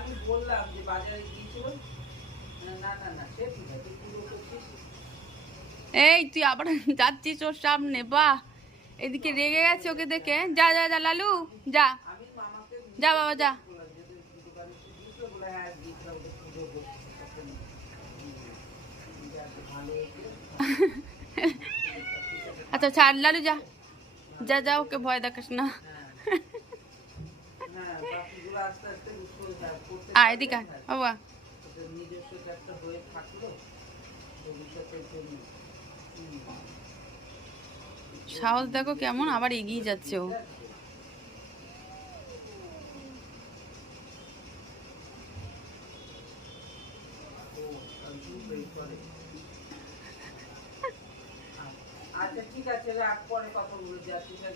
আমি বললাম যে বাজারে গিয়েছিল, না না না সে ঠিক আছে, পুরো করছিস। এই তুই আবার যাচ্ছিস ওর সামনে, বাহ এদিকে রেগে গেছে ওকে দেখে। যা যা যা লালু যা, আমি মামাকে যা বাবা যা। বললাম যে দোকানে গিয়েছিল বলে, হ্যাঁ গিয়েছিলাম, ওদের পুজো করছি ভালো হয়েছে। আচ্ছা ছাড় লালু, যা যা যা, ওকে ভয় দেখাস না। হ্যাঁ বাকিগুলো আস্তে আস্তে করতে আয় পারবে, এদিকে আয়, হ্যাঁ, বাবা। ওদের নিজস্ব একটা হয়ে থাকলো ভবিষ্যতের জন্য। সাহস দেখো কেমন আবার এগিয়ে যাচ্ছে ও। আচ্ছা ঠিক আছে, রাখ, পরে কথা বলে যাচ্ছি। হ্যাঁ